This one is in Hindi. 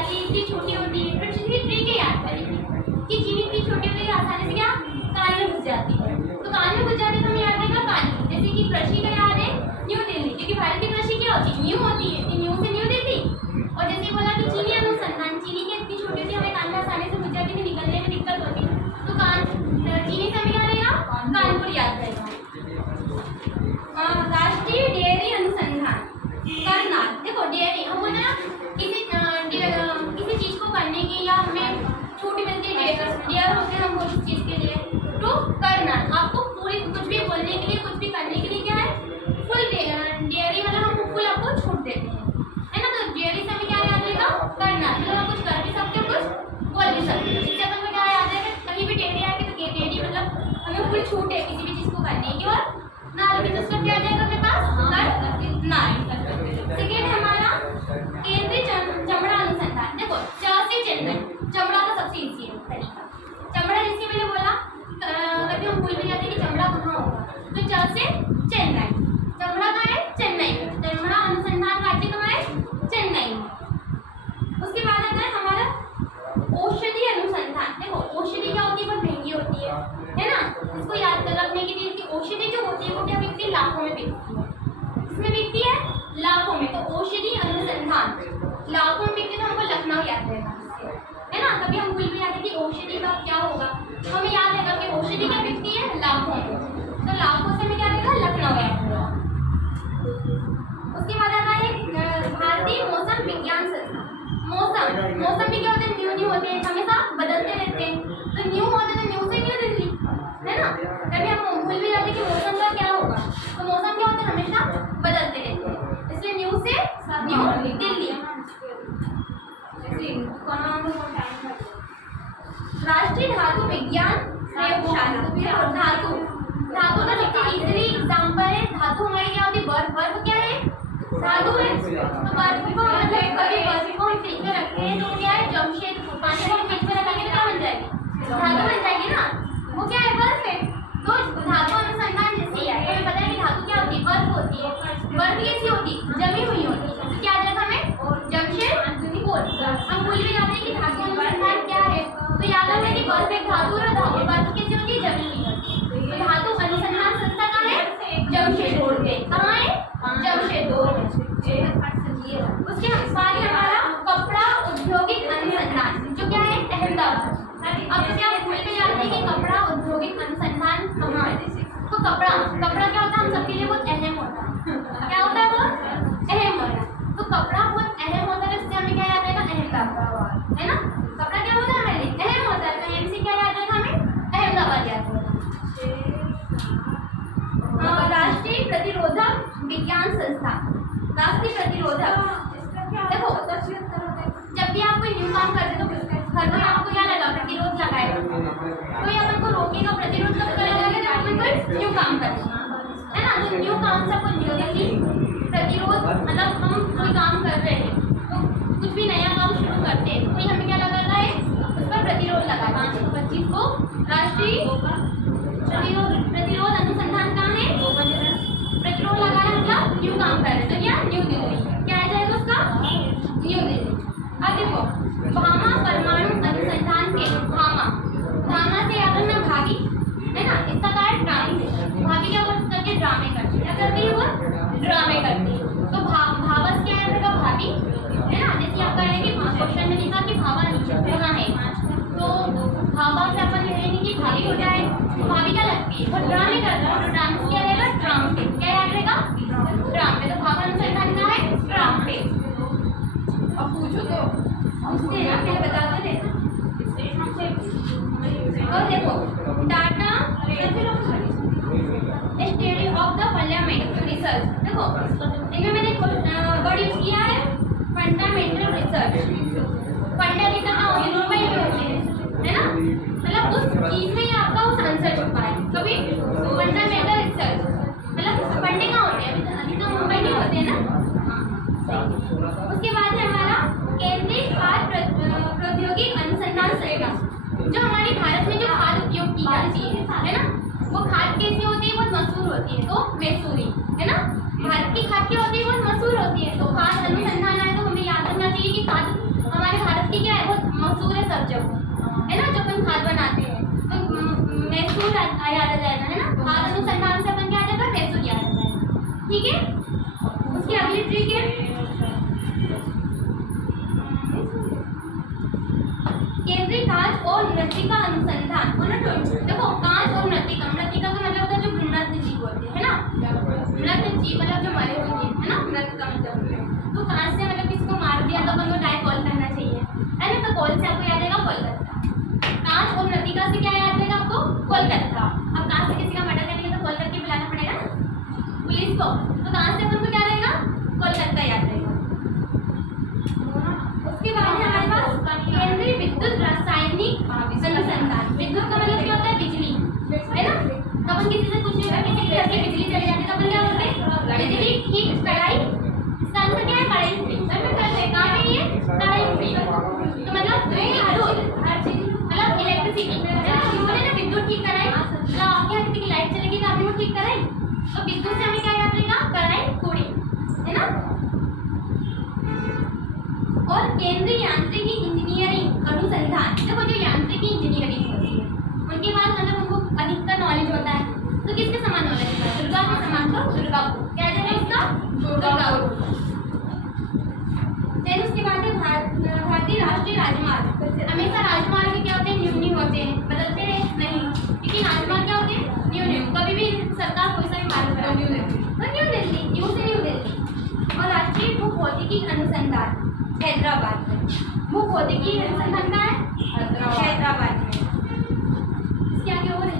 जाती है, इतनी छोटी होती है, फिर ट्रिक याद करेंगे कि चीनी इतनी छोटी होती है आसानी से क्या कान में घुस जाती है। तो कान में घुस जाती है तो हमें याद रहेगा कान। जैसे कि कृषि का याद है न्यू दिल्ली, क्योंकि भारत की कृषि क्या होती है न्यू होती है, न्यू से न्यू दिल्ली। और जैसे बोला कि चीनी अनुसंधान, चीनी की इतनी छोटी होती है हमें कान में आसानी से घुस जाती है, निकलने में दिक्कत होती है, तो कान चीनी से हमें क्या रहेगा कानपुर याद रहेगा। राष्ट्रीय डेयरी अनुसंधान करनाल। देखो डेयरी हम बोलते हैं ना किसी चीज को करने की या हमें छूट मिलती है, डेयर होते हैं हम उस चीज के लिए। तो करनाल आपको पूरी कुछ भी बोलने के लिए कुछ भी करने के लिए क्या है फुल डेयरी, मतलब हम फुल आपको छूट देते हैं, है ना। तो डेयरी से हमें क्या याद रहेगा करनाल, मतलब हम कुछ कर भी सकते हैं कुछ बोल भी सकते हैं। इससे अपन को क्या याद है कहीं भी डेयरी आएगी तो डेयरी मतलब हमें फुल छूट है किसी भी चीज को करने की। और नाल भी उसका क्या आ जाएगा अपने पास नाल। सेकेंड हमारा केंद्रीय चमड़ा अनुसंधान। देखो च से चेन्नई, चमड़ा का सबसे इजी है तरीका। चमड़ा जैसे मैंने बोला कभी हम भूल भी जाते हैं कि चमड़ा कहाँ होगा, तो च से चेन्नई, चमड़ा कहाँ है चेन्नई में, चमड़ा अनुसंधान राज्य कहाँ है चेन्नई में। उसके बाद आता है हमारा औषधि अनुसंधान। देखो औषधि क्या होती है बहुत महंगी होती है ना। इसको याद रखने के लिए कि औषधि जो होती है वो क्या बिकती है लाखों में बिकती है, इसमें बिकती है लाखों में। तो औषधि अनुसंधान लाखों में बिकती है, तो हमको लखनऊ याद रहेगा, है ना। कभी हम भूल भी जाते कि औषधि का क्या होगा, तो हमें याद रहेगा कि औषधि क्या बिकती है लाखों में, तो लाखों से हमें क्या रहेगा लखनऊ याद रहेगा। उसके बाद आता है भारतीय मौसम विज्ञान संस्थान। मौसम भी क्या होते हैं न्यू होते हैं, हमेशा बदलते रहते हैं, तो न्यू होते हैं तो न्यू से न्यू दिल्ली, है ना। कभी हम भूल भी जाते कि मौसम का क्या होगा, तो मौसम क्या होते हैं हमेशा बदलते रहते हैं, इसलिए न्यू से न्यू दिल्ली। राष्ट्रीय धातु विज्ञान प्रयोगशाला। धातु का सबसे इजीली एग्जांपल है, धातु हमारी क्या होती है बर्फ क्या है धातु है। तो बर्फ को मतलब कभी बर्फ को हम फ्रिज में रखते हैं तो क्या है जमशेदपुर, पानी को फ्रिज में रखेंगे तो क्या बन जाएगी धातु बन जाएगी ना, वो क्या है बर्फ है। तो धातु अनुसंधान जैसे है, हमें पता है कि धातु क्या होती है बर्फ होती है, बर्फ कैसी होती है जमी हुई होती है, तो क्या आ जाएगा हमें जमशेदपुर। हम भूल भी जाते हैं कि धातु अनुसंधान क्या है, तो याद रखना कि बर्फ एक धातु है, धातु बर्फ कैसी होती है जमी हुई होती है। तो धातु अनुसंधान संस्था कहाँ है जमशेदपुर में, कहाँ है जमशेदपुर में। उसके बाद हमारा कपड़ा औद्योगिक अनुसंधान जो क्या है अहमदाबाद। अब जैसे आप भूल के जाते हैं कि कपड़ा औद्योगिक अनुसंधान कहाँ है, तो कपड़ा क्या होता है हम सबके लिए बहुत अहम होता है, क्या होता है बहुत अहम होता है, तो कपड़ा बहुत अहम होता है, इससे हमें क्या याद रहेगा अहमदाबाद, है ना। कपड़ा क्या होता है हमारे लिए अहम होता है, तो अहम से क्या याद रहेगा हमें अहमदाबाद याद रहेगा। राष्ट्रीय प्रतिरोधक विज्ञान संस्थान। राष्ट्रीय प्रतिरोधक देखो जब भी आप कोई न्यू काम करते तो हर कोई आपको क्या लगा प्रतिरोध लगाएगा, कोई अपन को रोकेगा प्रतिरोध कब करेगा जब अपन कोई न्यू काम करेगा, है ना। तो न्यू काम से अपन न्यूली प्रतिरोध मतलब हम कोई काम कर रहे हैं तो कुछ भी नया काम शुरू करते हैं तो कोई हमें क्या लगा रहा है उस पर प्रतिरोध लगा 525 को। राष्ट्रीय प्रतिरोध अनुसंधान कहाँ है प्रतिरोध लगाना मतलब न्यू काम कर रहे हैं, तो क्या न्यू दिल्ली, क्या आ जाएगा उसका न्यू दिल्ली। अब देखो भामा परमाणु अनुसंधान के भामा से याद रखना भाभी, है ना। इसका क्या है ड्रामे, भाभी क्या करके ड्रामे करती है, क्या करती है वो ड्रामे करती है। तो भावस क्या है भाभी, है ना। जैसे आपका है कि क्वेश्चन में लिखा कि भावा कहाँ है, तो भावा से अपन कहेंगे कि भाभी हो जाए, तो भाभी क्या लगती है वो ड्रामे करता है, तो ड्रामे क्या रहेगा ड्राम पे, क्या याद रहेगा ड्राम पे। तो भावा अनुसंधान कहाँ है ड्राम पे। अब पूछो तो उससे ना पहले बताते थे। और देखो data study of the fundamental research. देखो इनमें मैंने वर्ड यूज किया है फंडामेंटल रिसर्च। फंडा भी कहाँ होगी नॉर्मल में होती है ना, मतलब उस चीज में ही आपका उस आंसर छुपा है। कभी फंडामेंटल रिसर्च मतलब फंडे कहाँ होते हैं अभी तो मुंबई में होते हैं ना। उसके बाद है हमारा केंद्रीय खाद्य प्रौद्योगिकी अनुसंधान संस्था, जो हमारे भारत में जो खाद उपयोग की जाती है ना, वो खाद कैसी होती है बहुत मशहूर होती है, तो मैसूरी, है ना। भारत की खाद क्या होती है बहुत मशहूर होती है, तो खाद अनुसंधान आए तो हमें याद रखना चाहिए कि खाद हमारे हमारे भारत की क्या है, बहुत मशहूर है सब जगह, है ना। जब अपन खाद बनाते हैं तो मैसूर याद आ जाएगा, है ना। खाद अनुसंधान से अपन क्या आ जाएगा, मैसूर याद आ जाएगा, ठीक है। उसकी अगली ट्रिक है केंद्रीय कांच और मृत्तिका अनुसंधान। देखो कांच और मृत्तिका, मृत्तिका का मतलब होता है जो मृत जीव होते हैं, है ना। मृत जीव मतलब जो मरे हुए जीव, है ना। मृत का मतलब तो कांच से मतलब किसी को मार दिया तो अपन को डायरेक्ट कॉल करना चाहिए, है ना। तो कॉल से आपको याद आएगा कोलकाता। कांच और मृत्तिका से क्या याद आएगा आपको, कोलकाता। अब कांच से किसी का मर्डर करेंगे तो कॉल करके बुलाना पड़ेगा ना पुलिस को, तो कांच से अपन को क्या रहेगा, कोलकाता याद रहेगा। उसके बाद है हमारे पास केंद्रीय विद्युत रासायनिक अनुसंधान। विद्युत का मतलब क्या होता है, बिजली, है ना। तो अपन किसी से कुछ किसी के घर की बिजली चली जाती है तो अपन क्या बोलते हैं, बिजली ठीक कढ़ाई। इसका आंसर क्या है, कढ़ाई फ्री। में करते हैं कहाँ पे, ये कढ़ाई फ्री। तो मतलब हर चीज मतलब इलेक्ट्रिसिटी, बोले ना विद्युत ठीक कराई, तो आपके यहाँ किसी की लाइट चलेगी तो आपने वो ठीक कराई, तो विद्युत से हमें क्या याद रहेगा, कढ़ाई पूरी, है ना। और केंद्रीय यांत्रिकी इंजीनियरिंग अनुसंधान। देखो जो यांत्रिकी इंजीनियरिंग होती है उनके पास मतलब उनको अधिकतर नॉलेज होता है, तो किसके समान नॉलेज होता है, दुर्गा के समान। तो दुर्गा को क्या जाएगा, उसका दुर्गा को। देन उसके बाद है भारतीय राष्ट्रीय राजमार्ग। हमेशा राजमार्ग क्या होते हैं, न्यूनी होते हैं, बदलते हैं नहीं, लेकिन राजमार्ग क्या होते हैं, न्यू न्यू। कभी भी सरकार कोई सा भी मार्ग बनाती है तो न्यू दिल्ली, न्यू से न्यू दिल्ली। और राष्ट्रीय भूभौतिकी अनुसंधान हैदराबाद में। भूभौतिकी अनुसंधान का है हैदराबाद में। इसके आगे और है